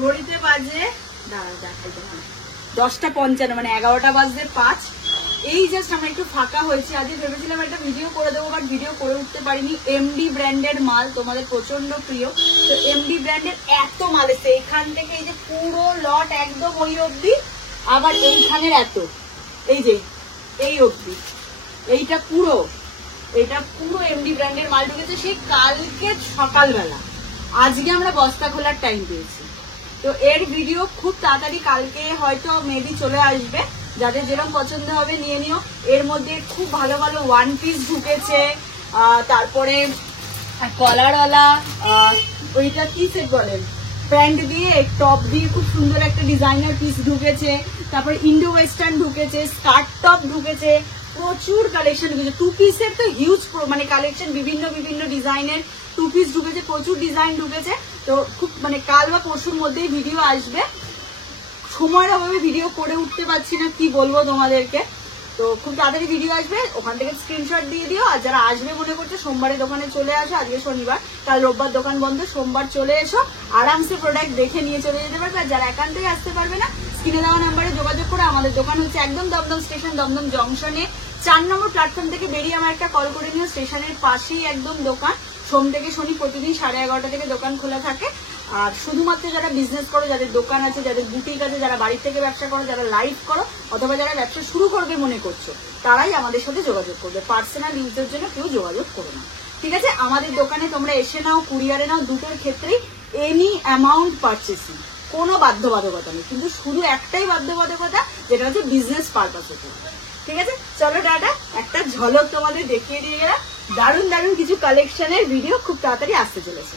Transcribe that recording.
ঘড়িতে বাজে 10:55, মানে 11টা বাজে 5। এই জাস্ট আমরা একটু ফাঁকা হয়েছি। আজকে ভেবেছিলাম একটা ভিডিও করে দেবো, বাট ভিডিও করে উঠতে পারিনি। এমডি ব্র্যান্ডের মাল তোমাদের প্রচন্ড প্রিয়, তো এমডি ব্র্যান্ডের এত মাল এসছে এখান থেকে, এই যে পুরো লট একদম ওই অবধি, আবার এইখানের এত, এই যে এই অবধি, এটা পুরো এমডি ব্র্যান্ডের মাল ঢুকেছে সেই কালকে সকালবেলা। আজকে আমরা বস্তা খোলার টাইম পেয়েছি, তো এর ভিডিও খুব তাড়াতাড়ি কালকে হয়তো মেবি চলে আসবে। যাদের যেরকম পছন্দ হবে নিয়ে নিও। এর মধ্যে খুব ভালো ভালো ওয়ান পিস ঢুকেছে, তারপরে কলারওয়ালা, ওইটা কি সেট বলেন, প্যান্ট দিয়ে টপ দিয়ে খুব সুন্দর একটা ডিজাইনার পিস ঢুকেছে, তারপরে ইন্ডো ওয়েস্টার্ন ঢুকেছে, স্কার্ট টপ ঢুকেছে, প্রচুর কালেকশন ঢুকেছে। টু পিসের তো হিউজ মানে কালেকশন, বিভিন্ন বিভিন্ন ডিজাইনের টু পিস ঢুকেছে, প্রচুর ডিজাইন ঢুকেছে। তো খুব মানে কাল বা পরশুর মধ্যেই ভিডিও আসবে। সময়ের অভাবে ভিডিও করে উঠতে পারছি না, কি বলবো তোমাদেরকে। তো খুব তাড়াতাড়ি ভিডিও আসবে, ওখান থেকে স্ক্রিনশট দিয়ে দিও। আর যারা আসবে মনে করছে সোমবারে দোকানে চলে আসো, আজকে শনিবার, কাল রোববার দোকান বন্ধ, সোমবার চলে এসো, আরামসে প্রোডাক্ট দেখে নিয়ে চলে যেতে পারবে। আর যারা একান্তই আসতে পারবে না, স্ক্রিনে দেওয়া নাম্বারে যোগাযোগ করে, আমাদের দোকান হচ্ছে একদম দমদম স্টেশন, দমদম জংশনে 4 নম্বর প্ল্যাটফর্ম থেকে বেরিয়ে আমার একটা কল করে নিও। স্টেশনের পাশেই একদম দোকান। সোম থেকে শনি প্রতিদিন 11:30 থেকে দোকান খোলা থাকে। আর শুধুমাত্র যারা বিজনেস করো, যাদের দোকান আছে, যাদের বুটিক আছে, যারা বাড়ি থেকে ব্যবসা করো, যারা লাইভ করো, অথবা যারা ব্যবসা শুরু করবে মনে করছো, তারাই আমাদের সাথে যোগাযোগ করবে। পার্সোনাল ইউজের জন্য কেউ যোগাযোগ করো না, ঠিক আছে? আমাদের দোকানে তোমরা এসে নাও, কুরিয়ারে নাও, দুটোর ক্ষেত্রেই এনি অ্যামাউন্ট পারচেসিং, কোনো বাধ্যবাধকতা নেই। কিন্তু শুধু একটাই বাধ্যবাধকতা, যেটা হচ্ছে বিজনেস পারপাসের জন্য, ঠিক আছে? চলো টাটা, একটা ঝলক তোমাদের দেখিয়ে দিয়ে গেলাম। দারুণ দারুণ কিছু কালেকশনের ভিডিও খুব তাড়াতাড়ি আসতে চলেছে।